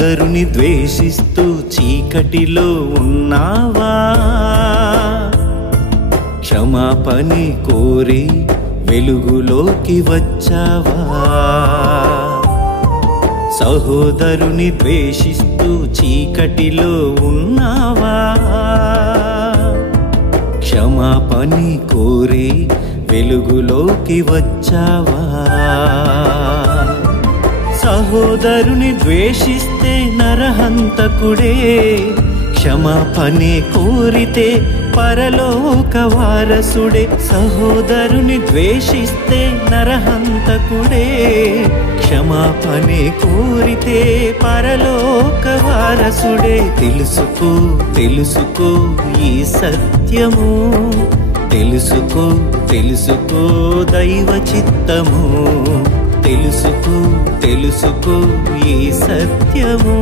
సహోదరుని ద్వేషిస్తూ చీకటిలో ఉన్నావా? క్షమాపణి కోరి వెలుగులోకి వచ్చావా? సహోదరుని ద్వేషిస్తూ చీకటిలో ఉన్నావా? క్షమాపణి కోరి వెలుగులోకి వచ్చావా? సహోదరుని ద్వేషిస్తే నరహంతకుడే, క్షమాపణి కోరితే పరలోక వారసుడే. సహోదరుని ద్వేషిస్తే నరహంతకుడే, క్షమాపణి కోరితే పరలోక వారసుడే. తెలుసుకో తెలుసుకో ఈ సత్యము, తెలుసుకో తెలుసుకో దైవ చిత్తము. తెలుసుకో తెలుసుకో ఈ సత్యము,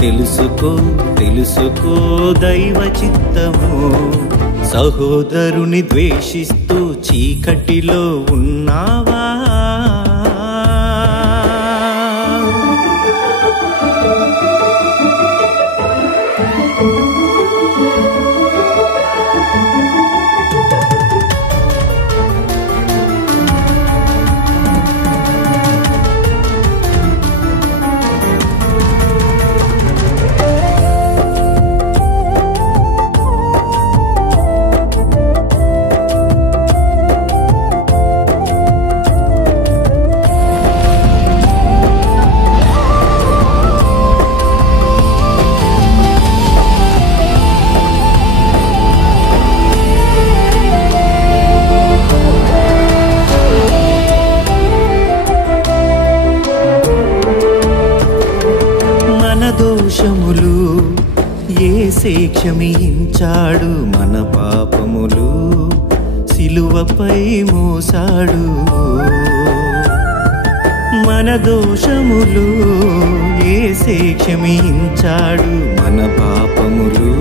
తెలుసుకో తెలుసుకో దైవ చిత్తము. సహోదరుని ద్వేషిస్తూ చీకటిలో ఉన్నావా? దోషములు యేసే క్షమించాడు, మన పాపములు సిలువపై మోసాడు. మన దోషములు యేసే క్షమించాడు, మన పాపములు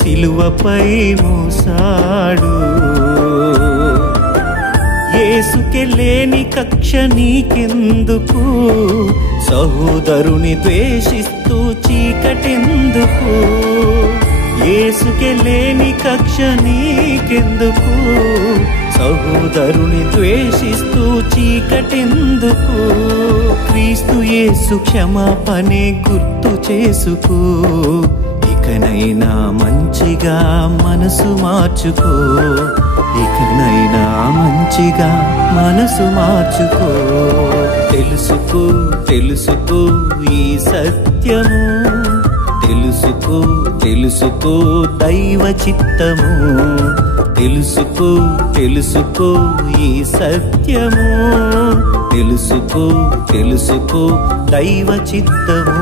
సిలువపై మోసాడు. యేసుకే లేని కక్ష నీకెందుకు? సహోదరుని ద్వేషిస్తూ చీకటెందుకు? యేసుకే లేని కక్ష నీకెందుకు? సహోదరుని ద్వేషిస్తూ చీకటెందుకు? క్రీస్తు యేసు క్షమాపణే గుర్తు చేసుకో. ఇకనైనా మంచిగా మనసు మార్చుకో, ఇకనైనా మంచిగా మనసు మార్చుకో. తెలుసుకో తెలుసుకో ఈ సత్యము, తెలుసుకో తెలుసుకో దైవ చిత్తము. తెలుసుకో తెలుసుకో ఈ సత్యము, తెలుసుకో తెలుసుకో దైవ చిత్తము.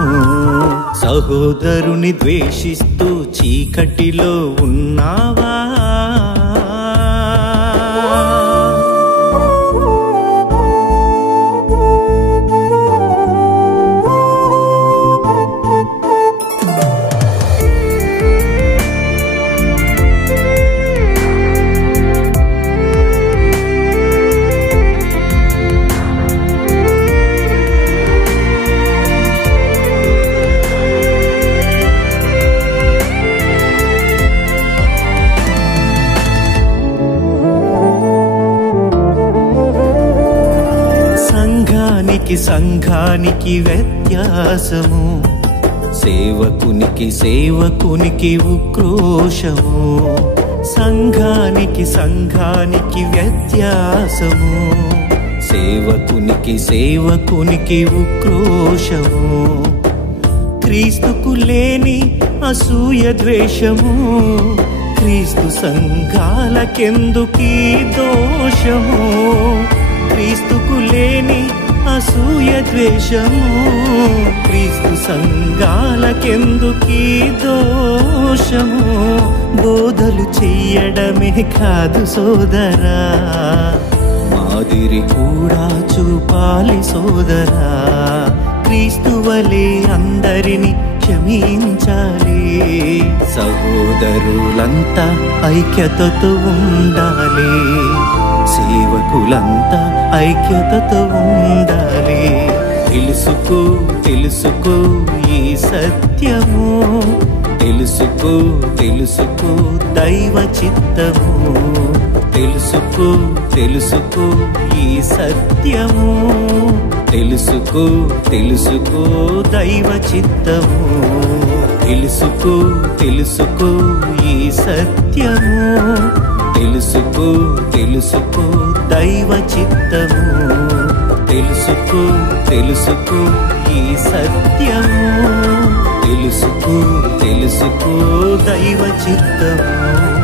సహోదరుని ద్వేషిస్తూ చీకటిలో ఉన్నావా? సంఘానికి వ్యత్యాసము, సేవకునికి సేవకునికి ఉక్రోషము. సంఘానికి వ్యత్యాసము, సేవకునికి సేవకునికి ఉక్రోషము. క్రీస్తుకు లేని అసూయ ద్వేషము, క్రీస్తు సంఘాలకెందుకీ దోషము? క్రీస్తుకు లేని అసూయ ద్వేషము, క్రీస్తు సంఘాలకెందుకీ దోషము? బోధలు చెయ్యడమే కాదు సోదరా, మాదిరి కూడా చూపాలి సోదరా. క్రీస్తు వలె అందరిని క్షమించాలి. సహోదరులంతా ఐక్యతతో ఉండాలి, సేవకులంతా ఐక్యతతో ఉండాలి. తెలుసుకో తెలుసుకో ఈ సత్యము, తెలుసుకో తెలుసుకో దైవ చిత్తము, తెలుసుకో తెలుసుకో ఈ సత్యము, తెలుసుకో తెలుసుకో దైవ చిత్తము, తెలుసుకో తెలుసుకో ఈ సత్యము, తెలుసుకో తెలుసుకో దైవ చిత్తము, తెలుసుకో తెలుసుకో ఈ సత్యము, తెలుసుకో తెలుసుకో దైవ చిత్తము.